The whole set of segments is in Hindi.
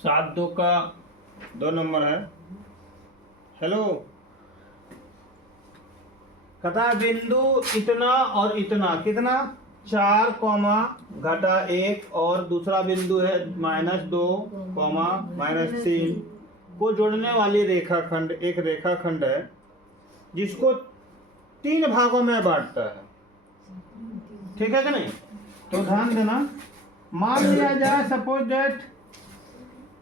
7 2 का 2 नंबर है। हेलो, कथा बिंदु इतना और इतना कितना 4 कॉमा घटा 1 और दूसरा बिंदु है -2 कॉमा -3 को जोड़ने वाली रेखाखंड एक रेखाखंड है जिसको 3 भागों में बांटता है। ठीक है कि नहीं? तो ध्यान देना, मान लिया जाए सपोज दैट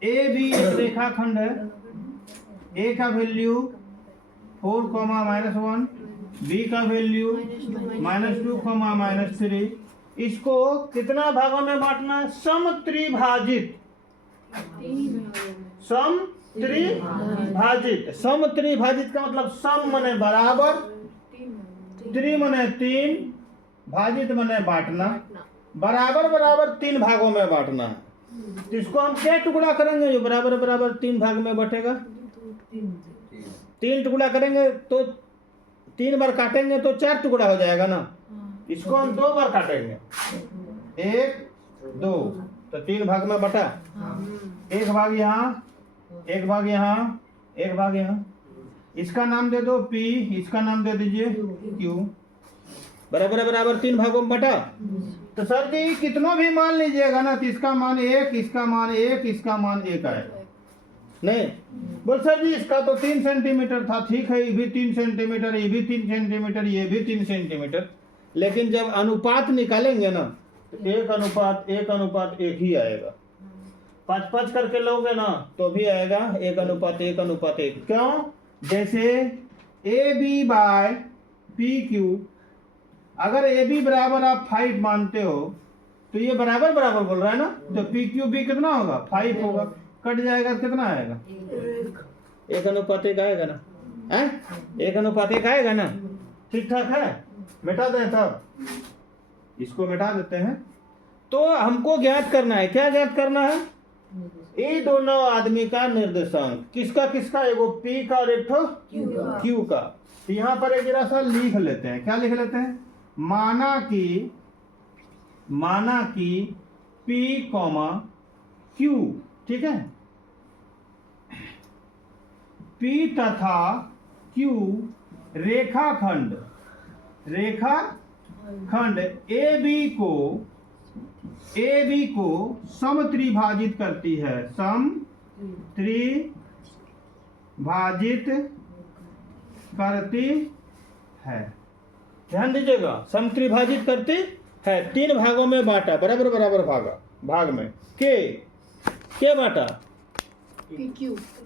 ए भी एक रेखाखंड है। ए का वैल्यू 4 कॉमा -1, बी का वैल्यू -2 कॉमा -3। इसको कितना भागों में बांटना है? समत्रिभाजित। समत्रिभाजित का मतलब सम मने बराबर, त्रि मने 3, भाजित मने बांटना। बराबर बराबर 3 भागों में बांटना है। तो इसको हम क्या टुकड़ा करेंगे जो बराबर बराबर 3 भाग में बटेगा? 3 टुकड़ा करेंगे तो 3 बार काटेंगे तो 4 टुकड़ा हो जाएगा ना। इसको हम 2 बार काटेंगे, 1 2, तो 3 भाग में बटा। एक भाग यहाँ, एक भाग यहाँ, एक भाग यहाँ। इसका नाम दे दो P, इसका नाम दे दीजिए Q। बराबर बराबर 3 भागों में बटा। तो सर जी कितना भी मान लीजिएगा ना, तो इसका मान 1, इसका मान 1, इसका मान 1 आएगा। नहीं बोल सर जी इसका तो 3 सेंटीमीटर था। ठीक है, ये भी 3 सेंटीमीटर, ये भी 3 सेंटीमीटर, ये भी 3 सेंटीमीटर। लेकिन जब अनुपात निकालेंगे ना तो 1:1:1 ही आएगा। 5-5 करके लोगे ना तो भी आएगा 1:1:1। क्यों? जैसे AB बाय PQ, अगर AB बराबर आप 5 मानते हो तो ये बराबर बराबर बोल रहा है ना, तो PQ भी कितना होगा? 5 होगा। कट जाएगा तो कितना आएगा? 1:1 आएगा ना। 1:1 आएगा ना। ठीक ठाक है, मिटा दें तब इसको मिटा देते हैं। तो हमको ज्ञात करना है, क्या ज्ञात करना है? ये दोनों आदमी का निर्देशांक। किसका किसका? एगो P का और एक ठो Q का। तो यहाँ पर एक जरा सा लिख लेते हैं। क्या लिख लेते हैं? माना कि P, Q, ठीक है, P तथा Q रेखाखंड AB को समत्रिभाजित करती है। समत्रिभाजित करती है। ध्यान दीजिएगा, समत्रिभाजित करती है। 3 भागों में बांटा, बराबर बराबर भाग में के बांटा?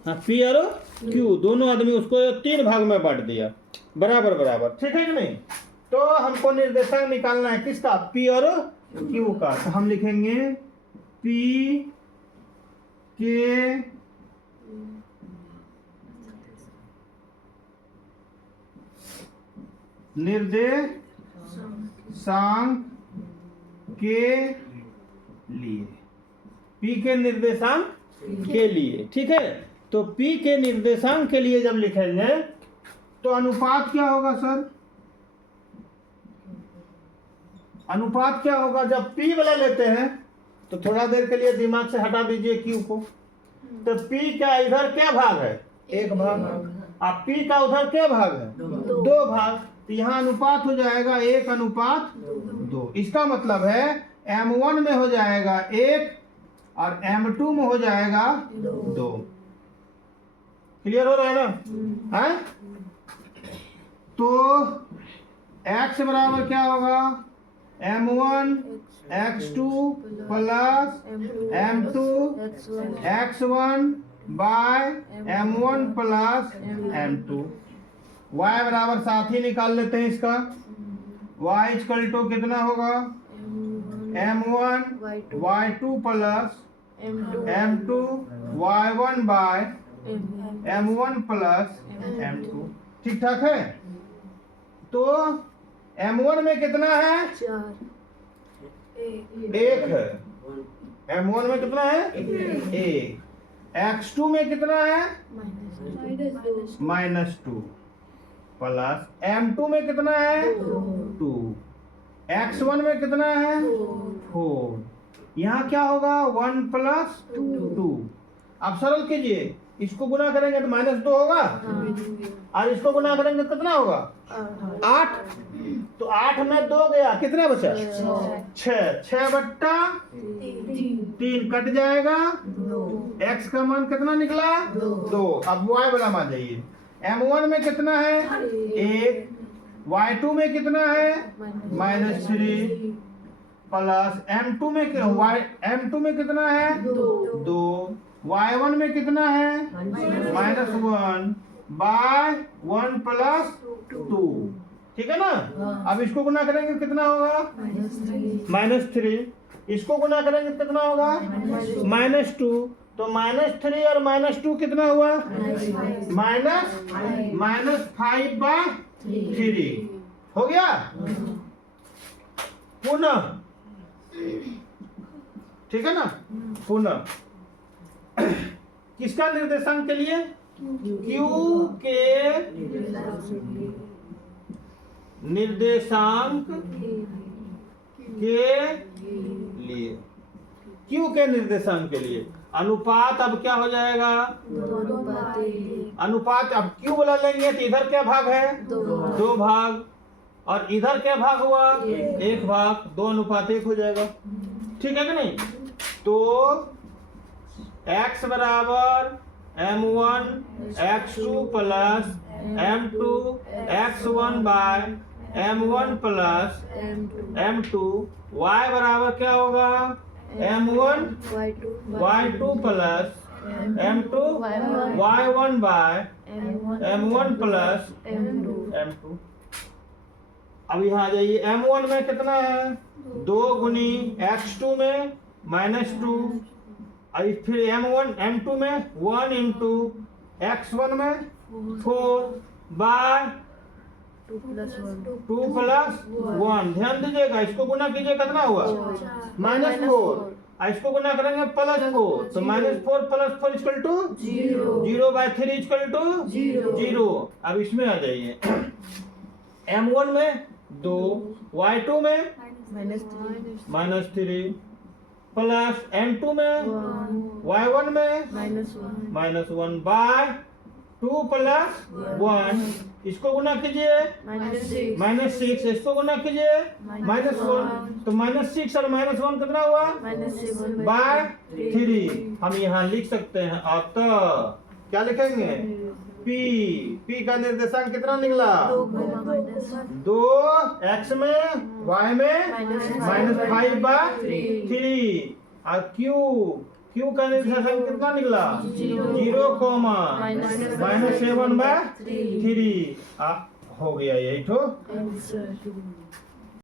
हाँ, P और Q दोनों आदमी उसको 3 भाग में बांट दिया, बराबर बराबर। ठीक है कि नहीं? तो हमको निर्देशांक निकालना है किसका? P और Q का। तो हम लिखेंगे P के निर्देशांक के लिए, P के निर्देशांक के लिए। ठीक है, तो P के निर्देशांक के लिए जब लिखेंगे तो अनुपात क्या होगा सर? अनुपात क्या होगा? जब P वाला लेते हैं तो थोड़ा देर के लिए दिमाग से हटा दीजिए Q को। तो P का इधर क्या भाग है? 1 भाग। अब P का उधर क्या भाग है? 2 भाग। तो यहाँ अनुपात हो जाएगा 1:2। इसका मतलब है M1 में हो जाएगा 1 और M2 में हो जाएगा 2। क्लियर हो रहा है ना? है? तो x बराबर क्या होगा? M1 x2 plus M2 x1 bye M1 plus M2। y बराबर साथ ही निकाल लेते हैं इसका। y इक्वल टू कितना होगा? M1 y2 plus M2 y1 bye M1 plus M2। ठीक ठाक है? तो M1 में कितना है? 1 है। M1 में कितना है? 1। x2 में कितना है? -2 प्लस M2 में कितना है? 2। x1 में कितना है? 4। यहाँ क्या होगा? 1 + 2। आप सरल कीजिए, इसको गुना करेंगे तो -2 होगा, और इसको गुना करेंगे तो कितना होगा 8। तो 8 में 2 गया, कितना बचा 6। 6 बट्टा 3 कट जाएगा, x का मान कितना निकला 2। अब y वाला मान जाइए, m1 में कितना है 1, y2 में कितना है -3 प्लस m2 में m2 में कितना है 2, y1 में कितना है -1 बाय 1 प्लस 2, ठीक है ना। अब इसको गुना करेंगे कितना होगा -3, इसको गुना करेंगे कितना होगा -2। तो -3 और -2 कितना हुआ -5/3 हो गया। पुनः, ठीक है ना, पुनः किसका निर्देशांक के लिए Q के निर्देशांक के लिए, Q के निर्देशांक के लिए अनुपात अब क्या हो जाएगा अनुपात। अब Q वाला लेंगे तो इधर क्या भाग है 2 भाग, और इधर क्या भाग हुआ 1 भाग, 2:1 हो जाएगा, ठीक है कि नहीं। तो x बराबर m1 x2 plus m2 x1 bye m1 plus m2, y बराबर क्या होगा m1 y2 plus m2 y1 bye m1 plus m2। अब यहाँ आ जाइए, m1 में कितना है 2 गुनी x2 में -2, और फिर m2 में 1 इंटू x1 में 4 बाय 2 प्लस 1। ध्यान दीजिएगा, इसको गुना कीजिए कितना हुआ -4, इसको गुना करेंगे +4, तो -4 + 4 इक्वल टू 0/3 इक्वल टू 0। अब इसमें आ जाइए, m1 में 2, y2 में -3 प्लस m2 में y1 में -1 बाय 2 प्लस 1, इसको गुना कीजिए -6, इसको गुना कीजिए -1, तो -6 और -1 कितना हुआ बाय 3। हम यहाँ लिख सकते हैं, अतः क्या लिखेंगे P का निर्देशांक कितना निकला 2, x में y में -5/3, और Q का निर्देशांक कितना निकला 0, -7/3। हो गया यही तो।